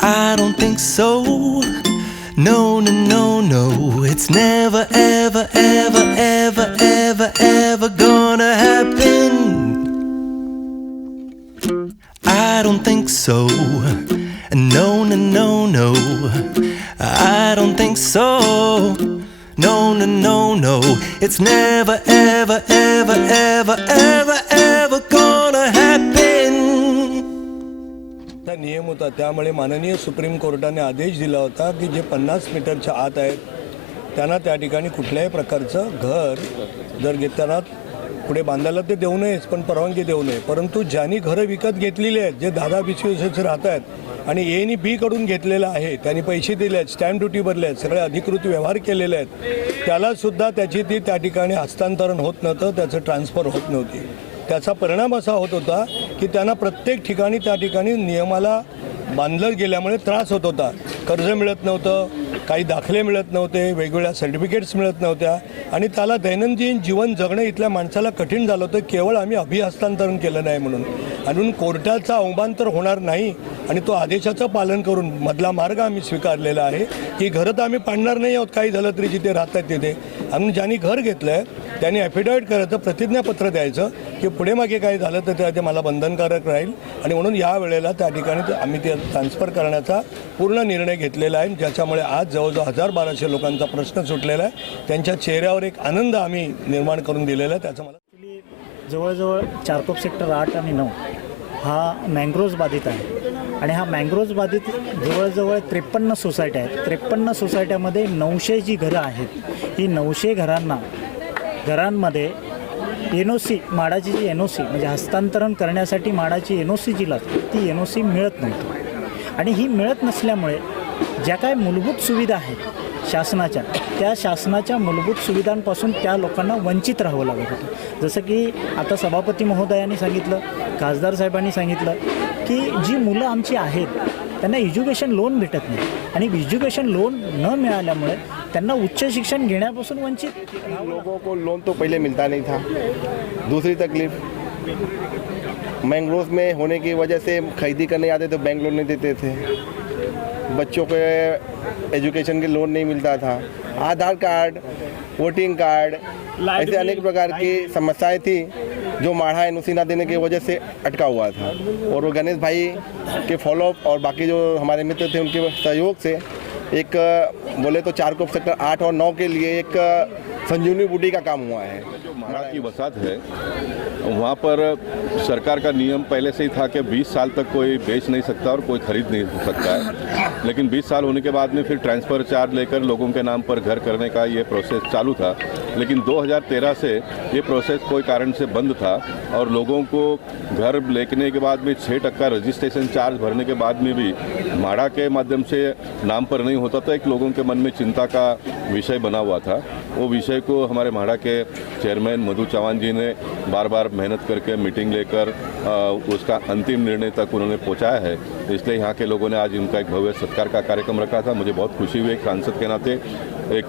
I don't think so. No, no, no, no. It's never, ever, ever, ever, ever, ever gonna happen. I don't think so. No, no, no, no. I don't think so. No, no, no, no. It's never, ever, ever, ever, ever, ever gonna happen. नियम होता त्यामुळे माननीय supreme कोर्टाने आदेश दिला होता की जे 50 मीटरच्या आत आहेत त्यांना त्या ठिकाणी कुठल्याही प्रकारचं घर जर घेताना पुढे बांधायला ते देऊ नयेच, पण परवानगी देऊ नये. परंतु ज्यांनी घरं विकत घेतलेली आहेत, जे 10-20 वर्षाचे राहत आहेत आणि ए आणि बी कडून घेतलेलं आहे, त्यांनी पैसे दिले आहेत, स्टॅम्प ड्युटी भरले आहेत, सगळे अधिकृत व्यवहार केलेले आहेत, त्यालासुद्धा त्याची ती त्या ठिकाणी हस्तांतरण होत नव्हतं, त्याचं ट्रान्सफर होत नव्हती. त्याचा परिणाम असा होत होता की त्यांना प्रत्येक ठिकाणी त्या ठिकाणी नियमाला बांधलं गेल्यामुळे त्रास होत होता. कर्ज मिळत नव्हतं, काही दाखले मिळत नव्हते, वेगवेगळ्या सर्टिफिकेट्स मिळत नव्हत्या आणि त्याला दैनंदिन जीवन जगणं इथल्या माणसाला कठीण झालं होतं. केवळ आम्ही अभिहस्तांतरण केलं नाही म्हणून अजून कोर्टाचा अवमान तर होणार नाही आणि तो आदेशाचं पालन करून मधला मार्ग आम्ही स्वीकारलेला आहे की घरं तर आम्ही पाडणार नाही आहोत, काही झालं तरी जिथे राहतात तिथे. आणि ज्यांनी घर घेतलं आहे त्यांनी ॲफिडेविट करायचं, प्रतिज्ञापत्र द्यायचं की पुढे मागे काही झालं तर ते मला बंधनकारक राहील आणि म्हणून या वेळेला त्या ठिकाणी आम्ही ते ट्रान्सफर करण्याचा पूर्ण निर्णय घेतलेला आहे, ज्याच्यामुळे आज जवळजवळ 1000-1200 लोकांचा प्रश्न सुटलेला आहे. त्यांच्या चेहऱ्यावर एक आनंद आम्ही निर्माण करून दिलेला आहे. त्याचं मला जवळजवळ चारकोप सेक्टर 8 आणि 9 हा मँग्रोव्ज बाधित आहे आणि हा मँग्रोव्ज बाधित जवळजवळ 53 सोसायट्या आहेत. 53 सोसायट्यामध्ये 900 जी घरं आहेत, ही 900 घरांमध्ये NOC माडाची जी NOC म्हणजे हस्तांतरण करण्यासाठी माडाची NOC जी लागते ती NOC मिळत नव्हती आणि ही मिळत नसल्यामुळे ज्या काय मूलभूत सुविधा आहेत शासनाच्या, त्या शासनाच्या मूलभूत सुविधांपासून त्या लोकांना वंचित राहावं लागत होतं. जसं की आता सभापती महोदयांनी सांगितलं, खासदार साहेबांनी सांगितलं की जी मुलं आमची आहेत त्यांना एज्युकेशन लोन भेटत नाही आणि एज्युकेशन लोन न मिळाल्यामुळे त्यांना उच्च शिक्षण घेण्यापासून वंचित. लोगों को लोन तो पहले मिलता नहीं था. दूसरी तकलीफ मैंग्रोव में होने की वजह से खरीदी करने आते तो बैंक लोन नहीं देते थे, बच्चों के एजुकेशन के लोन नहीं मिलता था, आधार कार्ड, वोटिंग कार्ड, ऐसे अनेक प्रकार की समस्याएं थी जो माढ़ा NOC ना देने की वजह से अटका हुआ था. और वो गणेश भाई के फॉलोअप और बाकी जो हमारे मित्र थे उनके सहयोग से एक बोले तो चारकोप सेक्टर 8 और 9 के लिए एक संजीवनी बूटी का काम हुआ है. जो माड़ा की वसाहत है वहाँ पर सरकार का नियम पहले से ही था कि 20 साल तक कोई बेच नहीं सकता और कोई खरीद नहीं सकता है, लेकिन 20 साल होने के बाद में फिर ट्रांसफ़र चार्ज लेकर लोगों के नाम पर घर करने का ये प्रोसेस चालू था. लेकिन 2013 से ये प्रोसेस कोई कारण से बंद था और लोगों को घर लेने के बाद में 6% रजिस्ट्रेशन चार्ज भरने के बाद में भी माड़ा के माध्यम से नाम पर नहीं होता था. एक लोगों के मन में चिंता का विषय बना हुआ था. वो विषय को हमारे माड़ा के चेयरमैन मधु चौहान जी ने बार बार मेहनत करके मीटिंग लेकर उसका अंतिम निर्णय तक उन्होंने पहुंचाया है. इसलिए यहाँ के लोगों ने आज इनका एक भव्य सत्कार का कार्यक्रम रखा था. मुझे बहुत खुशी हुई एक सांसद के नाते. एक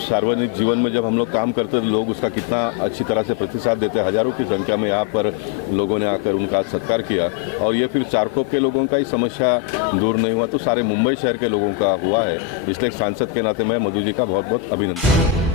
सार्वजनिक जीवन में जब हम लोग काम करते तो लोग उसका कितना अच्छी तरह से प्रतिसाद देते हैं. हज़ारों की संख्या में यहाँ पर लोगों ने आकर उनका सत्कार किया और ये फिर चारकोप के लोगों का ही समस्या दूर नहीं हुआ तो सारे मुंबई शहर के लोगों का हुआ है. इसलिए सांसद के नाते मैं मधु जी का बहुत बहुत अभिनंदन.